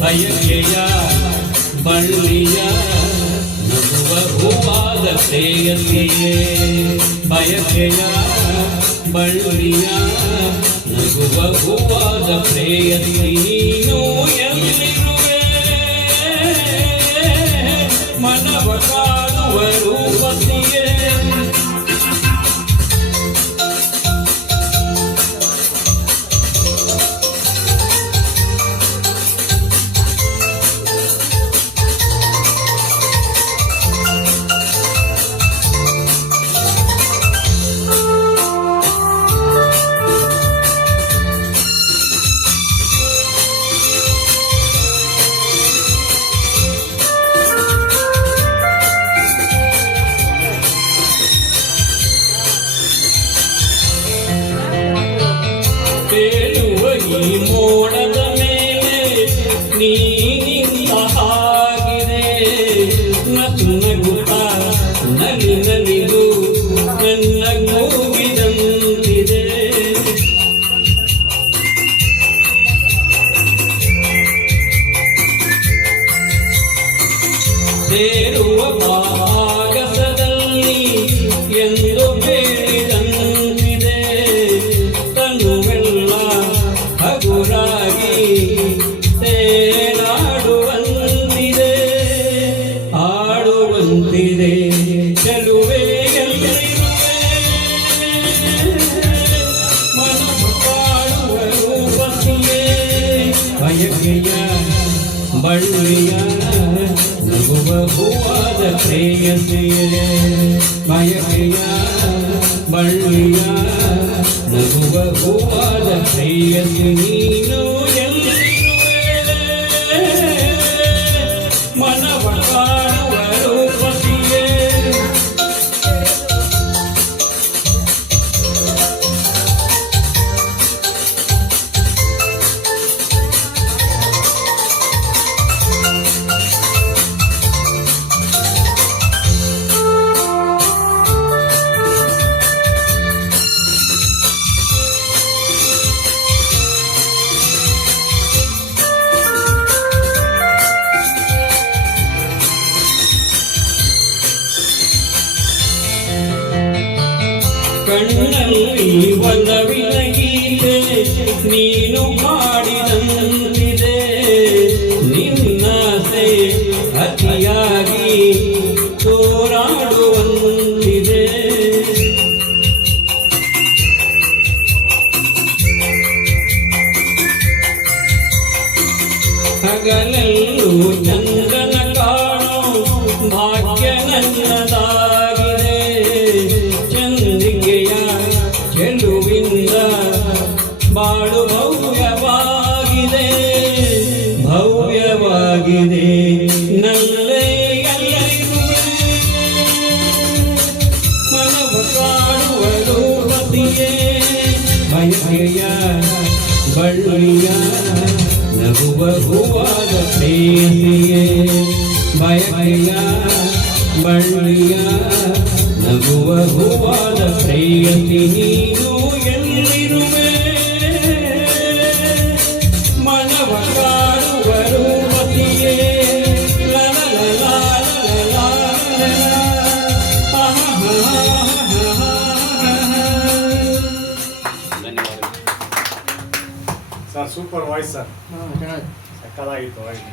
ಬಯಕೆಯ ಬಳ್ಳಿಯ ನಗುವ ಹೂವಾದ ಪ್ರೇಯಸಿಯೇ ಬಯಕೆಯ ಬಳ್ಳಿಯ ನಗುವ ಹೂವಾದ ಪ್ರೇಯಸಿ ನೀನು ಎಲ್ಲಿರುವೆ ಮನವ ಕಾಡುವ ರೂಪಸಿಯೇ ಮೋಡದ ಮೇಲೆ ನೀನಿಂದ ಹಾಗಿದೆ ನಗು ನಗುತ್ತಾ ನಲಿ ನಲಿದು ನನ್ನ ಕೂಗಿದಂತಿದೆ ಸೇರುವ ಭಾಗಸದಲ್ಲಿ ಎಂದು ಹೇಳಿದಂತಿದೆ ತನುವೆಲ್ಲ ಹಗುರಾಗಿ ತೇಲಾಡುವಂತಿದೆ ಆಡುವಂತಿದೆ ಚೆಲುವೆ ಎಲ್ಲಿರುವೆ ಮನವ ಕಾಡುವ ರೂಪಸಿಯೇ ಬಯಕೆಯ ಬಳ್ಳಿಯ ನಗುವ ಹೂವಾದ ಪ್ರೇಯಸಿಯೇ ಬಯಕೆಯ ಬಳ್ಳಿಯ ನಗುವ ಹೂವಾದ ಪ್ರೇಯಸಿ ನೀನು ಎಲ್ಲಿರುವೆ ಮನವ ಕಾಡುವ ರೂಪಸಿಯೇ ಕಣ್ಣಲ್ಲಿ ಒಲವಿನ ಗೀತೆ ನೀನು ಹಾಡಿದಂತಿದೆ ನಿನ್ನಾಸೆ ಅತಿಯಾಗಿ ತೋರಾಡುವಂತಿದೆ ಹಗಲಲ್ಲೂ ಚಂದ್ರನ ಕಾಣೋ ಭಾಗ್ಯ ನನ್ನದಾಗಿದೆ ಚಂದ್ರಿಕೆಯ ಚೆಲುವಿಂದ ಬಾಳು ಭವ್ಯವಾಗಿದೆ ಭವ್ಯವಾಗಿದೆ ನಲ್ಲೇ ಎಲ್ಲಿರುವೆ ಮನವ ಕಾಡುವ ರೂಪಸಿಯೇ ಬಯಕೆಯ ಬಳ್ಳಿಯ ನಗುವ ಹೂವಾದ ಪ್ರೇಯಸಿಯೇ ಬಯಕೆಯ ಬಳ್ಳಿಯ ನಗುವ ಹೂವಾದ ಪ್ರೇಯಸಿ ನೀನು ಎಲ್ಲಿರುವೆ ಮನವ ಕಾಡುವ ರೂಪಸಿಯೇ ಸರ್ ಸೂಪರ್ ವಾಯ್ಸ್ ಸರ್ ಸಕ್ಕದಾಗಿತ್ತು ವಾಯ್ಸ್